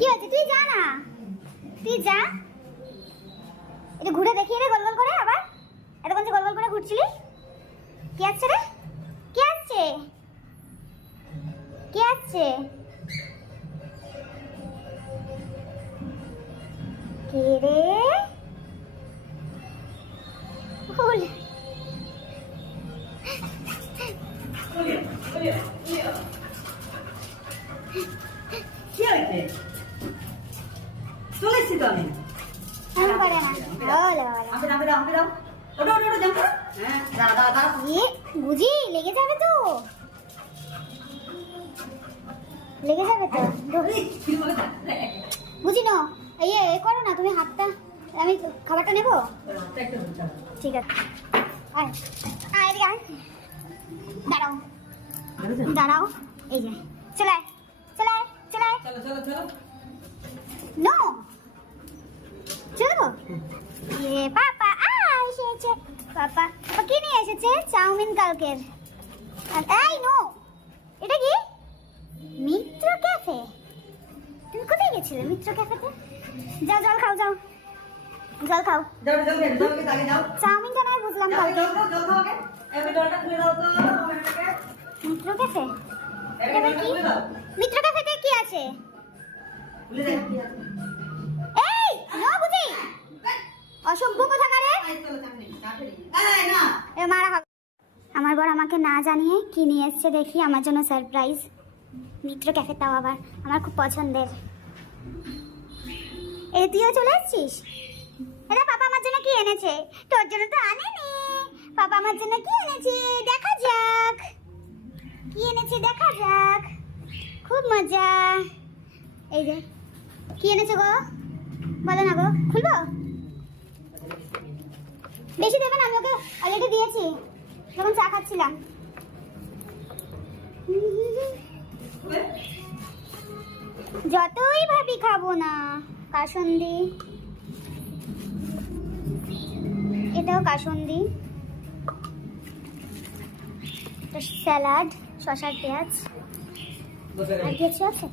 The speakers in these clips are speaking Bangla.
কি হয়েছে? তুই যা না। তুই যা। এটা ঘুরে দেখি রে গোল গোল করে আবার। এতক্ষণ যে গোল গোল করে ঘুরছিলি। কি আসছে রে? কি আসছে? কি আসছে? কে রে? কি হয়েছে? চলেছি তো আমি বুঝি লেগে যাবে তো লেগে যাবে তো বুঝি না এই এ করো না তুমি হাতটা আমি খাবারটা নেব ঠিক আছে আয় আয় এদিকে আয় দাঁড়াও দাঁড়াও এই যে চলে চলে চলে চলো চলো চলো নো চলো এ পাপা আ এসেছে। পাপা পাপা কি নিয়ে এসেছে? চাউমিন কালকের। আর এই নো। এটা কি? মিত্র ক্যাফে। তুমি কোথায় গেছিলে মিত্র ক্যাফেতে? যাও জল খাও যাও। জল খাও। চাউমিনটা নয় বুঝলাম কালকে। মিত্র ক্যাফে? মিত্র ক্যাফেতে কি আছে? অসভ্য এই না এ মারা আমার বর আমাকে না জানিয়ে কি নিয়ে এসছে দেখি, আমার জন্য সারপ্রাইজ মিত্র ক্যাফে তাও আবার, আমার খুব পছন্দের। এ, তুইও চলে এসছিস এটা পাপা আমার জন্য কি এনেছে? তোর জন্য তো আনেনি। পাপা আমার জন্য কি এনেছে? দেখা যাক। কি এনেছে, দেখা যাক। খুব মজা। এই যে, কি এনেছে গো? বলো না গো, খুলবো? বেশি দেবে না আমি ওকে অলরেডি দিয়েছি। যখন চা খাচ্ছিলাম। যতই ভাবি খাব না কাসন্দি। এটাও কাসন্দি। স্যালাড শশার পেঁয়াজ। আর আছে?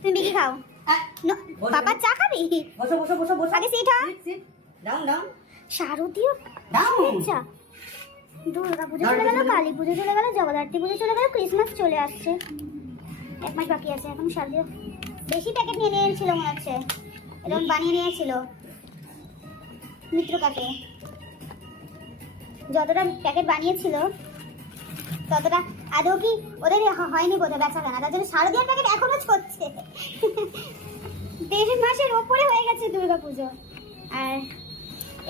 তুমি বিকি খাও। পাপা চা খাবি? বসো বসো বসো বসো। আগে সিট। ডাউন ডাউন শারদীয় ডাউন আচ্ছা। দুর্গা পুজো চলে গেল কালী পুজো চলে গেল জগদ্ধাত্রী পুজো চলে গেল ক্রিসমাস চলে আসছে। এক মাস বাকি আছে এখন শারদীয় বেশি প্যাকেট নিয়ে নিয়েছিল মনে হচ্ছে। এরকম বানিয়ে নিয়েছিল। মিত্র কাকে যতটা প্যাকেট বানিয়েছিল ততটা আদৌ কি ওদের হয়নি বোধহয় বেচা কেনা? তার জন্য শারদীয়ার প্যাকেট এখনও চলছে। দেড় মাসের ওপরে হয়ে গেছে দুর্গা পুজো। আর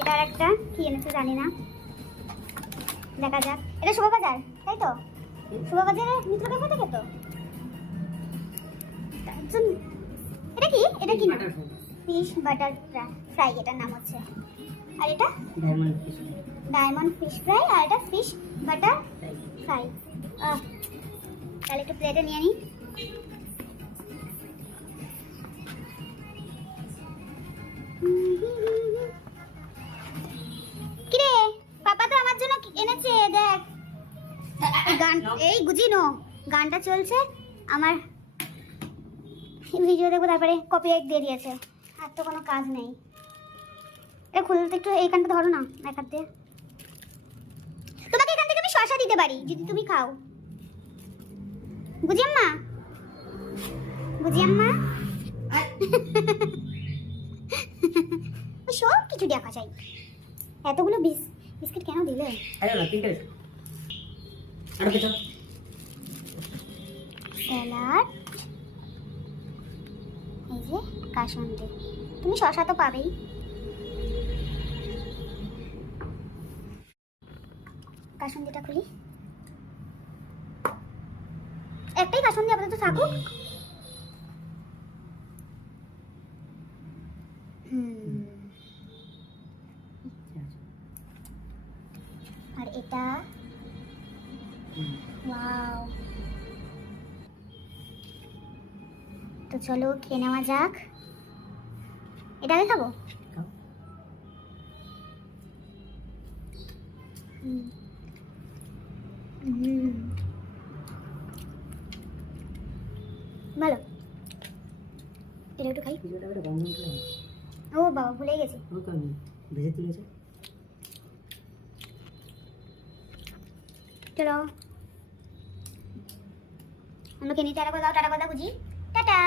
এটার একটা কি এনেছে জানি না। দেখা যাক। এটা শোভাবাজার তাই তো? শোভাবাজারের মিত্র ক্যাফে থেকে তো? এটা কি? এটা কি না? ফিশ বাটার ফ্রাই এটার নাম হচ্ছে। আর এটা? Diamond fish diamond fish fry আর এটা ফিশ বাটার ফ্রাই। তাহলে একটু প্লেটে নিয়ে নিই। কিরে, পাপা তো আমার জন্য এনেছে, দেখ। গান, এই গুজিনো গানটা চলছে। আমার ভিডিও দেখব, তারপরে কপিরাইট দিয়ে দিয়েছে। আর তো কোনো কাজ নেই। এটা খুলতে একটু এই কানটা ধরো না এক হাত তোমাকে এখান থেকে আমি শশা দিতে পারি, যদি তুমি খাও। বুঝি আম্মা বুঝি আম্মা ওই সব কিছু দেখা চাই এতগুলো বিস বিস্কিট কেন দিলে? আরে না তিনটে আর কিছু? স্যালাড। এই যে কাসন্দি। তুমি শশা তো পাবেই। কাসন্দিটা খুলি। থাকুক। আর এটা? ওয়াও। তো চলো খেয়ে নেওয়া যাক। এটা আগে খাব। হুম। ভালো। এটা একটু খাই। ও বাবা ভুলে গেছে? ভেজে তুলেছে? চলো। আমাকে নিয়ে টাটা করে দাও টাটা করে দাও বুঝি। টাটা।